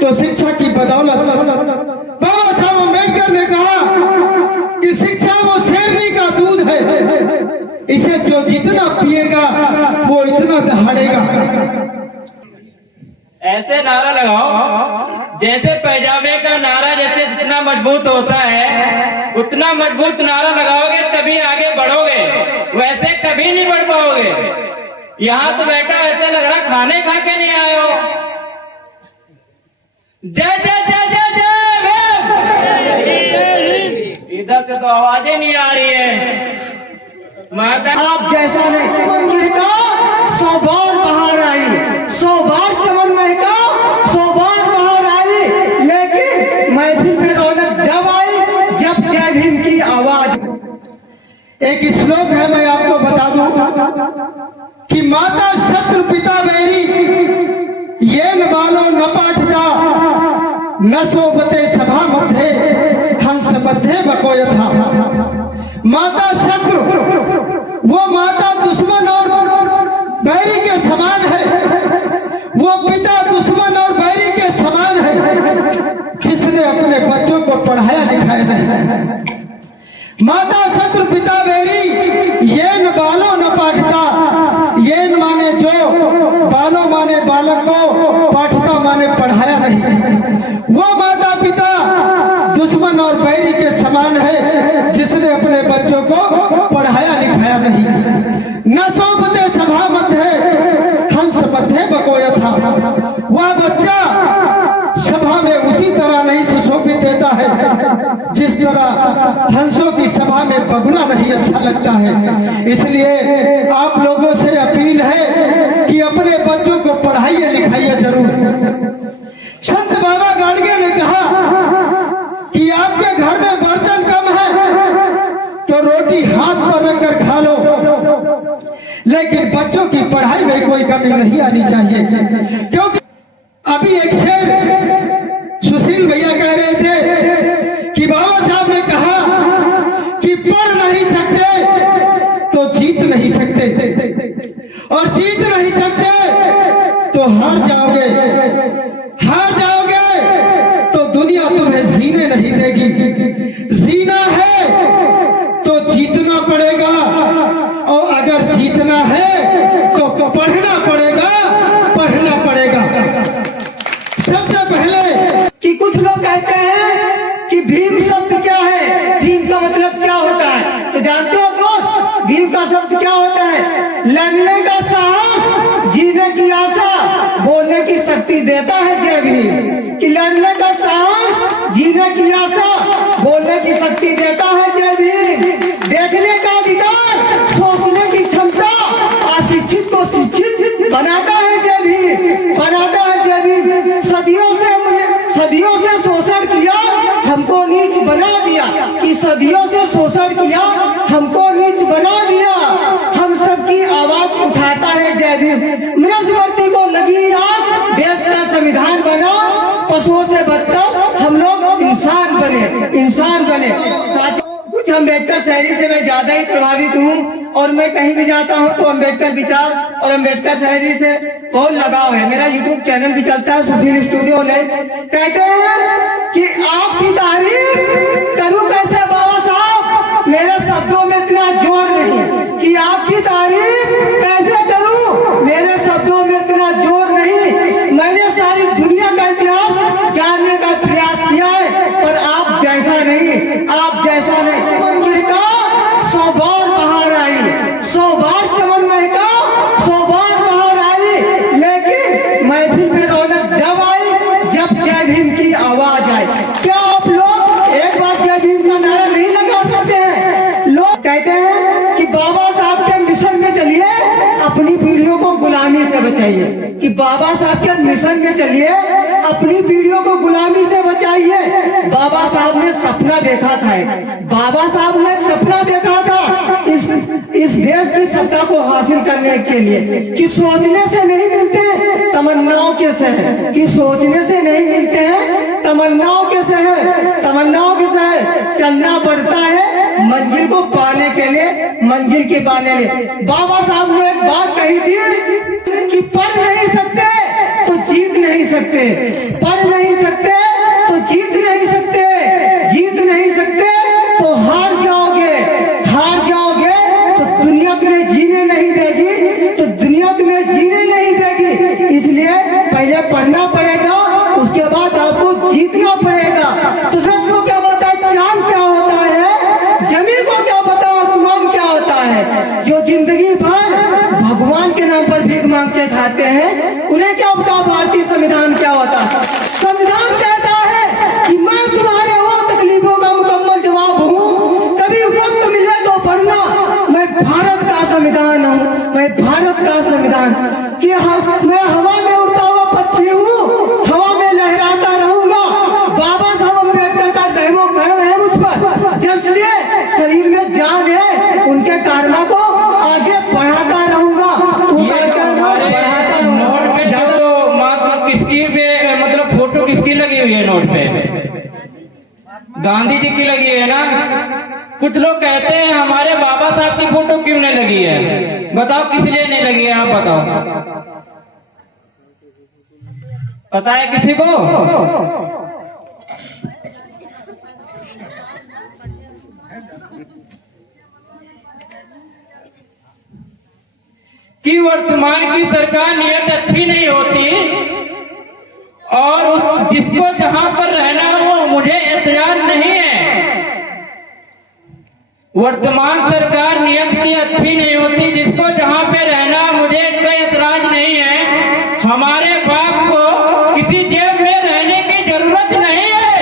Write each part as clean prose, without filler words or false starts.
तो शिक्षा की बदौलत बाबा साहब अम्बेडकर ने कहा कि शिक्षा वो शेरनी का दूध है, इसे जो जितना पिएगा वो इतना दहाड़ेगा। ऐसे नारा लगाओ जैसे पैजामे का नारा जैसे जितना मजबूत होता है उतना मजबूत नारा लगाओगे तभी आगे बढ़ोगे, वैसे कभी नहीं बढ़ पाओगे। यहाँ तो बेटा ऐसे लग रहा खाने खा के नहीं आए हो। जय जय जय जय जय। इधर से तो आवाजें नहीं आ रही है। आप जैसा नहीं चमन महका 100 बार बाहर आई, 100 बार चमन महका 100 बार बाहर आई, लेकिन महफिल में रौनक जब आई जब जय भीम की आवाज। एक श्लोक है, मैं आपको बता दूं कि माता शत्रु पिता बैरी ये न बालो न पाठता न सोबते सभा मध्य हंस मध्य बकोय था। माता शत्रु वो माता दुश्मन और बैरी के समान है, वो पिता दुश्मन और बैरी के समान है जिसने अपने बच्चों को पढ़ाया लिखाया नहीं। माता शत्रु पिता बैरी ये न बालो न पाठता, ये न माने जो, बालो माने बालक को, पाठता माने पढ़ाया नहीं। वो माता पिता दुश्मन और बैरी के समान है जिसने अपने बच्चों को पढ़ाया लिखाया नहीं। न सोबते सभा मध्य हंस मध्य बकोय था। वह बच्चा सभा में उसी तरह नहीं सुशोभित देता है जिस तरह हंसों की सभा में बगुला नहीं अच्छा लगता है। इसलिए आप लोगों से अपील है कि अपने बच्चों को पढ़ाइए लिखाइए जरूर। संत बाबा गाड़गे ने कहा कि आपके घर में बर्तन कम है तो रोटी हाथ पर रखकर खा लो, लेकिन बच्चों की पढ़ाई में कोई कमी नहीं आनी चाहिए। क्योंकि अभी एक शेर सुशील भैया कह रहे थे कि बाबा साहब ने कहा कि पढ़ नहीं सकते तो जीत नहीं सकते, और जीत नहीं सकते तो हार जाओगे, हार जाओगे तो दुनिया तुम्हें जीने नहीं देगी। जीना है तो जीतना पड़ेगा, और अगर जीतना है तो पढ़ना पड़ेगा, पढ़ना पड़ेगा। सबसे पहले कि कुछ लोग कहते हैं कि भीम शब्द क्या है, भीम का मतलब क्या होता है, तो जानते हो दोस्त भीम का शब्द क्या होता है? लड़ने का साहस, जीने की आशा, बोलने की शक्ति देता है जय भीम। कि लड़ने का साहस, जीने की आशा, बोलने की शक्ति देता है जय भीम। देखने का अधिकार, सोचने की क्षमता, अशिक्षित को शिक्षित बनाता है जय भीम, बनाता है जय भीम। सदियों से शोषण किया, हमको नीच बना दिया, कि सदियों से शोषण किया, हमको नीच बना दिया। हम सबकी आवाज उठाता है जय भीम। मनुस्मृति को लगी आग, देश का संविधान बना, पशुओं से बदतर हम लोग इंसान बने, इंसान बने। कुछ अम्बेडकर शहरी से मैं ज्यादा ही प्रभावित हूँ, और मैं कहीं भी जाता हूँ तो अम्बेडकर विचार और अम्बेडकर शहरी से बहुत लगाव है। मेरा यूट्यूब चैनल भी चलता है सुशील स्टूडियो लाइव। कहते हैं कि आपकी तारीफ करूँ कैसे बाबा साहब, मेरे शब्दों में इतना जोर नहीं कि आपकी तारीफ कैसे करूँ, मेरे शब्दों में इतना जोर नहीं। मैंने सारी दुनिया का इतिहास जानने का प्रयास किया है, पर आप जैसा नहीं, आप जैसा नहीं। चमन महका 100 बार बाहर आई, 100 बार चमन महका 100 बार बाहर आई, लेकिन महफिल में रौनक जब आई जब जय भीम की आवाज आई। क्या आप लोग एक बार जय भीम का नारा नहीं लगा सकते हैं? लोग कहते हैं कि बाबा साहब के मिशन में चलिए, अपनी पीढ़ियों को गुलामी से बचाइए। कि बाबा साहब के मिशन में चलिए, अपनी पीढ़ियों को गुलामी से बचाइए। बाबा साहब ने सपना देखा था, बाबा साहब ने सपना देखा था इस देश की सत्ता को हासिल करने के लिए, कि सोचने से नहीं मिलते तमन्नाओं के शहर, कि सोचने से नहीं मिलते हैं तमन्नाओं के शहर, तमन्नाओं के शहर। चलना पड़ता है मंजिल को पाने के लिए, मंजिल के पाने लिए। बाबा साहब ने एक बात कही थी कि पढ़ नहीं सकते तो जीत नहीं सकते, पढ़ नहीं पड़ेगा। सूरज को क्या पता है चांद क्या होता है, जमीन को क्या पता आसमान क्या होता है। जो जिंदगी भर भगवान के नाम पर भीख मांग के खाते हैं, उन्हें क्या पता भारतीय संविधान क्या होता है। संविधान कहता है कि मैं तुम्हारे वो तकलीफों का मुकम्मल जवाब हूँ, कभी वक्त मिले तो पढ़ना। मैं भारत का संविधान हूँ, मैं भारत का संविधान कि मैं हवा में उड़ता हुआ पक्षी हूँ, हवा में लहराता रहूंगा। बाबा साहब अम्बेडकर का रहमो करम है मुझ पर, जिसलिए शरीर में जान है, उनके कारमा को आगे बढ़ाता रहूंगा। नोट पे तो मात्र किसकी पे मतलब फोटो किसकी लगी हुई है नोट पे? गांधी जी की लगी है ना। कुछ लोग कहते हैं हमारे बाबा साहब की फोटो क्यों नहीं लगी है, बताओ किस लिए नहीं लगी है, आप बताओ, पता है किसी को? कि वर्तमान की सरकार नियत अच्छी नहीं होती और जिसको जहां पर रहना हो मुझे एतराज नहीं है। वर्तमान सरकार नियत की अच्छी नहीं होती, जिसको जहां पे रहना मुझे कोई एतराज नहीं है। हमारे बाप को किसी जेब में रहने की जरूरत नहीं है।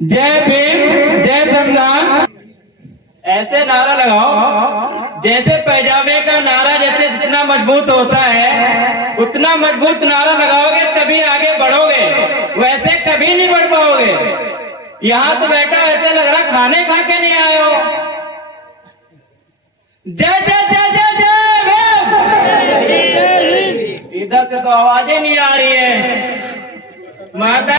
जय भीम, जय संविधान, ऐसे नारा लगाओ जैसे पैजामे का नारा जैसे जितना मजबूत होता है उतना मजबूत नारा लगाओगे तभी आगे बढ़ोगे, वैसे कभी नहीं बढ़ पाओगे। यहाँ तो बेटा ऐसे लग रहा खाने खा के नहीं आए हो। जय जय जय जय जय भीम। इधर से तो आवाजें नहीं आ रही है। माता